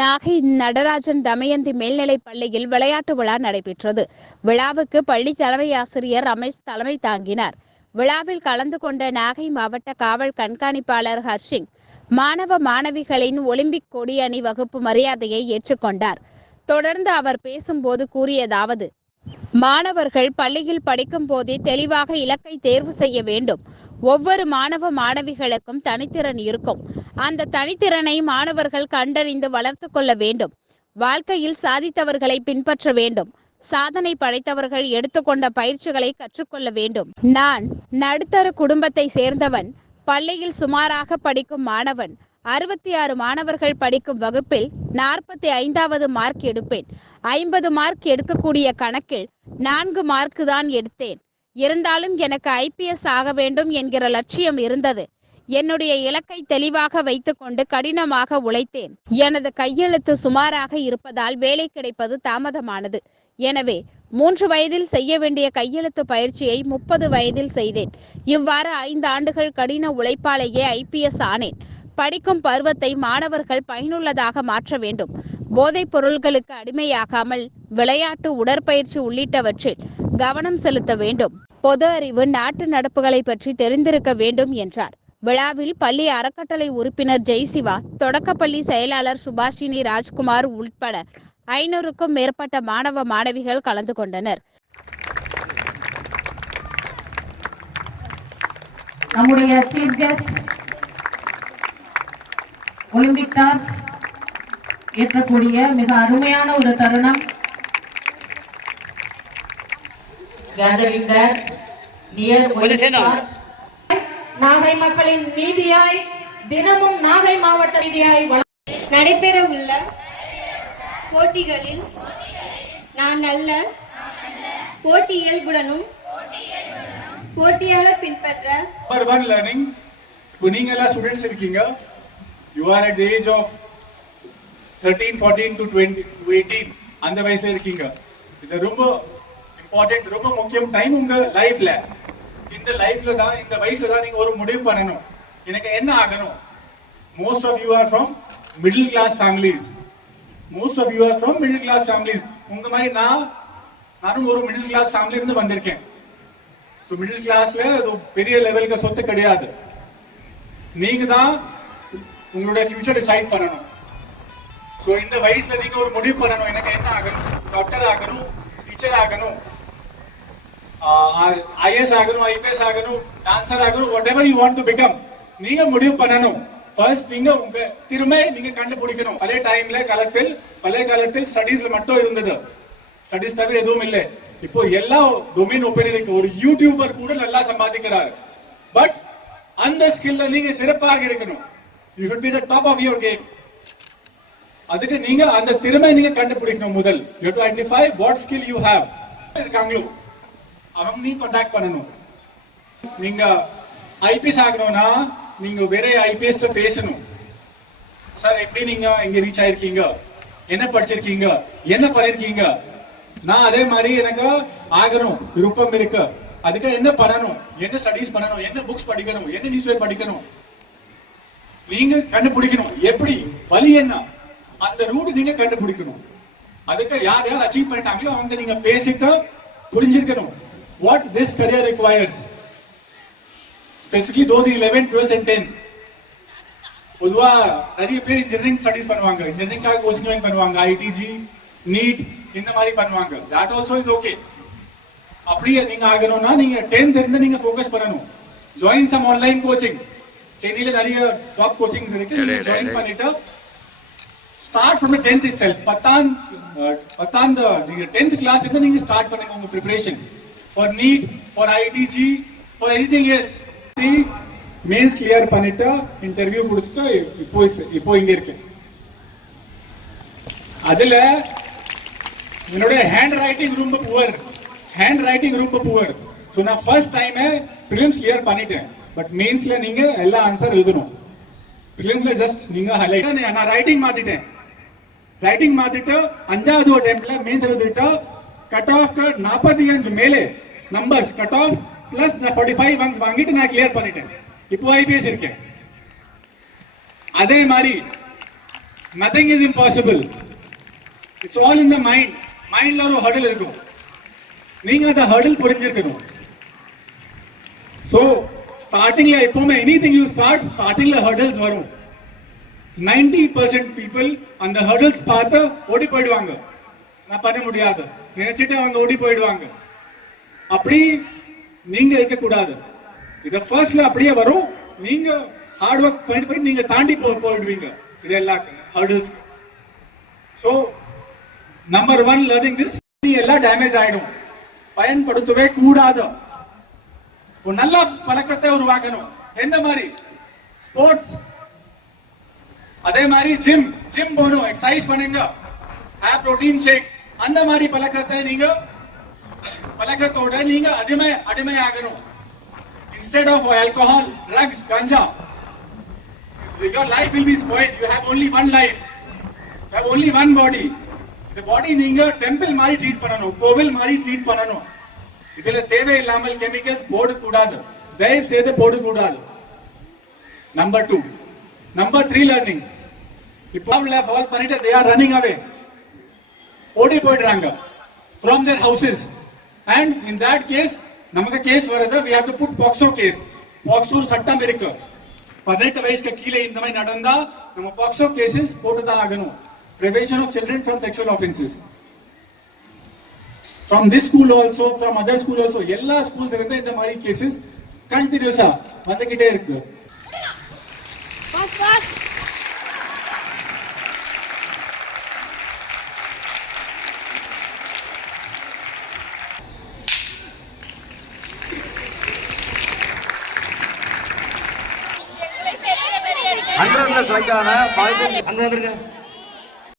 நாகை நடராஜன் தமயந்தி மேல்நிலைப் பள்ளியில் விளையாட்டு விழா நடைபெற்றது. விழாவுக்கு பள்ளி தலைமை ஆசிரியர் ரமேஷ் தலைமை தாங்கினார். விழாவில் கலந்து கொண்ட நாகை மாவட்ட காவல் கண்காணிப்பாளர் ஹர்ஷிங் மாணவ மாணவிகளின் ஒலிம்பிக் கொடி அணி வகுப்பு மரியாதையை ஏற்றுக்கொண்டார். தொடர்ந்து அவர் பேசும்போது கூறியதாவது மாணவர்கள் பள்ளியில் படிக்கும் போதே தெளிவாக இலக்கை தேர்வு செய்ய வேண்டும். ஒவ்வொரு மாணவ மாணவிகளுக்கும் தனித்திறன் இருக்கும். அந்த தனித்திறனை மாணவர்கள் கண்டறிந்து வளர்த்து கொள்ள வேண்டும். வாழ்க்கையில் சாதித்தவர்களை பின்பற்ற வேண்டும். சாதனை படைத்தவர்கள் எடுத்துக்கொண்ட பயிற்சிகளை கற்றுக்கொள்ள வேண்டும். நான் நடுத்தர குடும்பத்தை சேர்ந்தவன். பள்ளியில் சுமாராக படிக்கும் மாணவன். அறுபத்தி ஆறு மாணவர்கள் படிக்கும் வகுப்பில் நாற்பத்தி ஐந்தாவது மார்க் எடுப்பேன். ஐம்பது மார்க் எடுக்கக்கூடிய கணக்கில் நான்கு மார்க் தான் எடுத்தேன். இருந்தாலும் எனக்கு ஐபிஎஸ் ஆக வேண்டும் என்கிற லட்சியம் இருந்தது. என்னுடைய இலக்கை தெளிவாக வைத்துக்கொண்டு கடினமாக உழைத்தேன். எனது கையெழுத்து சுமாராக இருப்பதால் வேலை கிடைப்பது தாமதமானது. எனவே மூன்று வயதில் செய்ய வேண்டிய கையெழுத்து பயிற்சியை முப்பது வயதில் செய்தேன். இவ்வாறு ஐந்து ஆண்டுகள் கடின உழைப்பாலேயே ஐபிஎஸ் ஆனேன். படிக்கும் பருவத்தை மாணவர்கள் பயனுள்ளதாக மாற்ற வேண்டும். போதைப் பொருள்களுக்கு அடிமையாகாமல் விளையாட்டு உடற்பயிற்சி உள்ளிட்டவற்றில் கவனம் செலுத்த வேண்டும். பொது அறிவு நாட்டு நடப்புகளை பற்றி தெரிந்திருக்க வேண்டும் என்றார். விழாவில் பள்ளி அறக்கட்டளை உறுப்பினர் ஜெய்சிவா தொடக்கப்பள்ளி செயலாளர் சுபாஷினி ராஜ்குமார் உட்பட ஐநூறுக்கும் மேற்பட்ட மாணவ மாணவிகள் கலந்து கொண்டனர். நம்முடைய சீஃப் கெஸ்ட் ஒலிம்பிக் டார்ச் ஏற்றக்கூடிய மிக அருமையான ஒரு தருணம். gathering there near Olympic Torch. Nagai மக்களின் நீதியாய் தினமும் நாகை மாவட்ட நீதியாய் வள- நடைபெறவுள்ள போட்டிகளில் நான் நல்ல போட்டி இயல்புடனும் போட்டியாளர் பின்பற்ற நம்பர் ஒன் லேர்னிங் இப்போ நீங்க எல்லாம் ஸ்டூடெண்ட்ஸ் இருக்கீங்க. You are at age of thirteen fourteen to twenty to eighteen அந்த வயசுல இருக்கீங்க. இது ரொம்ப இம்பார்ட்டன்ட் ரொம்ப முக்கியம் டைம் உங்க லைஃப்ல இந்த லைஃப்ல தான் இந்த வயசுல தான் நீங்க ஒரு முடிவு பண்ணணும். எனக்கு என்ன ஆகணும்? Most of you are from middle class families most of you are from middle class families உங்க மாதிரி நான் நானும் ஒரு மிடில் கிளாஸ் ஃபேமிலி இருந்து வந்திருக்கேன். ஸோ மிடில் கிளாஸ்ல அது பெரிய லெவலுக்கு சொத்து கிடையாது. நீங்க தான் உங்களுடைய ஃபியூச்சர் டிசைட் பண்ணணும். ஸோ இந்த வயசுல நீங்க ஒரு முடிவு பண்ணணும். எனக்கு என்ன ஆகணும்? டாக்டர் ஆகணும்? டீச்சர் ஆகணும்? ஐஎஸ் ஆகணும்? ஐபிஎஸ் ஆகணும்? டான்சர் ஆகணும்? Whatever you want to become நீங்க முடிவு பண்ணணும். ஃபர்ஸ்ட் நீங்க உங்க திறமை நீங்க கண்டுபிடிக்கணும். பழைய டைம்ல காலத்தில் பழைய காலத்தில் ஸ்டடீஸ்ல மட்டும் இருந்தது. ஸ்டடீஸ் தவிர எதுவும் இல்லை. இப்போ எல்லா டொமைன் ஓப்பன் இருக்கு. ஒரு யூடியூபர் கூட நல்லா சம்பாதிக்கிறார். பட் அந்த ஸ்கில்ல நீங்க சிறப்பாக இருக்கணும். You should be the top of your game அதுக்கு நீங்க அந்த திறமை நீங்க கண்டுபிடிக்கணும் முதல். You to identify what skill you have இருக்காங்களோ? அவங்க நீ கான்டாக்ட் பண்ணணும். நீங்க ஐபிஎஸ் ஆகணும்னா நீங்க வேற ஐபிஎஸ் பேசணும். சார் எப்படி நீங்க இங்க ரீச் ஆயிருக்கீங்க? என்ன படிச்சிருக்கீங்க? என்ன பண்ணிருக்கீங்க? நான் அதே மாதிரி எனக்கு ஆகணும். விருப்பம் இருக்கு. அதுக்கு என்ன பண்ணணும்? என்ன ஸ்டடீஸ் பண்ணணும்? என்ன புக்ஸ் படிக்கணும்? என்ன நியூஸ் பேப்பர் படிக்கணும்? நீங்க கண்டுபிடிக்கணும். எப்படி? வழி என்ன? அந்த ரூட் நீங்க கண்டுபிடிக்கணும். அதுக்கு யார் யார் அச்சீவ் பண்ணிட்டாங்களோ அவங்க நீங்க பேசிட்டு புரிஞ்சிருக்கணும். What this career requires specifically தோதி eleven twelfth and tenth பொதுவா நிறைய பேர் இன்ஜினியரிங் ஸ்டடிஸ் பண்ணுவாங்க. இன்ஜினியரிங்காக கோச்சிங் ஜாயின் பண்ணுவாங்க. ஐடிஜி நீட் இந்த மாதிரி பண்ணுவாங்க. தட் ஆல்சோ இஸ் ஓகே அப்படியே நீங்க ஆகணும்னா நீங்க டென்த் இருந்து நீங்க ஃபோக்கஸ் பண்ணணும். ஜாயின் சம் ஆன்லைன் கோச்சிங் சென்னையில நிறைய டாப் கோச்சிங்ஸ் இருக்கு. நீங்க ஜாயின் பண்ணிட்டு start from tenth itself பத்தாம் பத்தாம் நீங்க டென்த் கிளாஸ் இருந்து நீங்க ஸ்டார்ட் பண்ணுங்க உங்க preparation for NEET for IDG for anything else mains clear பண்ணிட்டு இன்டர்வியூ கொடுத்துட்டு இப்போ இப்போ இங்க இருக்கேன். அதுல என்னுடைய ஹேண்ட் ரைட்டிங் ரொம்ப புவர் ஹேண்ட் ரைட்டிங் ரொம்ப புவர் ஸோ நான் ஃபர்ஸ்ட் டைம் ப்ரிலிம்ஸ் கிளியர் பண்ணிட்டேன். பட் மெயின்ஸ்ல நீங்க எல்லா ஆன்சர் எழுதணும். ப்ரிலிம்ஸ்ல ஜஸ்ட் நீங்க ஹைலைட் நான் ரைட்டிங் மாத்திட்டேன். ரைட்டிங் மாத்திட்டு அஞ்சாவது அட்டெம்ப்ட்ல மெயின்ஸ் எழுதிட்டு கட் ஆஃப் நாற்பத்தி அஞ்சு மேலே numbers cut off plus forty five அங்ஸ் வாங்கிட்டு நான் கிளியர் பண்ணிட்டேன். இப்போ ஐபிஎஸ் இருக்கேன். அதே மாதிரி nothing is impossible it's all in the mind மைண்ட்ல ஒரு ஹர்டில் இருக்கும். நீங்க அந்த ஹர்டில் புரிஞ்சிருக்கணும். ஸோ ஸ்டார்டிங்ல எப்பவுமே எனி திங் யூ ஸ்டார்ட் ஸ்டார்டிங்ல ஹர்டல்ஸ் வரும். நைன்டி பர்சன்ட் பீப்புள் அந்த ஹர்டல்ஸ் பார்த்து ஓடி போயிடுவாங்க. நான் பண்ண முடியாது. நினைச்சிட்டு அவங்க ஓடி போயிடுவாங்க. அப்படி நீங்க இருக்கக்கூடாது. இதை ஃபர்ஸ்ட்ல அப்படியே வரும். நீங்க ஹார்ட் ஒர்க் பண்ணி பண்ணி நீங்க தாண்டி போ போயிடுவீங்க. இது எல்லா hurdles so number one learning this எல்லாம் டேமேஜ் ஆயிடும். பயன்படுத்தவே கூடாது. ஒரு நல்ல பழக்கத்தை உருவாக்கணும் எந்த மாதிரி ஸ்போர்ட்ஸ் அதே மாதிரி ஜிம் ஜிம் போகணும் எக்ஸசைஸ் பண்ணுங்க ஹேப் புரோட்டீன் ஷேக்ஸ் அந்த மாதிரி பழக்கத்தை நீங்க பழக்கத்தோட நீங்க அடிமை அடிமையாகணும் instead of alcohol drugs ganja your life will be spoiled you have only one life you have only one body இந்த பாடி நீங்க டெம்பிள் மாதிரி ட்ரீட் பண்ணணும் கோவில் மாதிரி ட்ரீட் பண்ணணும் இதுல தேவையில்லாமல் கெமிக்கல்ஸ் போடக்கூடாது. தயவு செய்து போடக்கூடாது number two number three learning இப்போ ஃபால் பண்ணிட்டு தே ஆர் ரன்னிங் அவே ஓடி போயிடுறாங்க. From their houses and in that case நமக்கு கேஸ் வருது. We have to put POCSO case POCSO சட்டம் இருக்கு. பதினெட்டு வயசுக்கு கீழே இந்த மாதிரி நடந்தா நம்ம பாக்ஸோ கேசஸ் போட்டு தான் ஆகணும். Prevention of children from sexual offences from this school also from other school also எல்லா ஸ்கூல்ஸ் இருந்து இந்த மாதிரி கேசஸ் கண்டினியூஸா வந்துகிட்டே இருக்குது. அங்க அங்க வந்துருங்க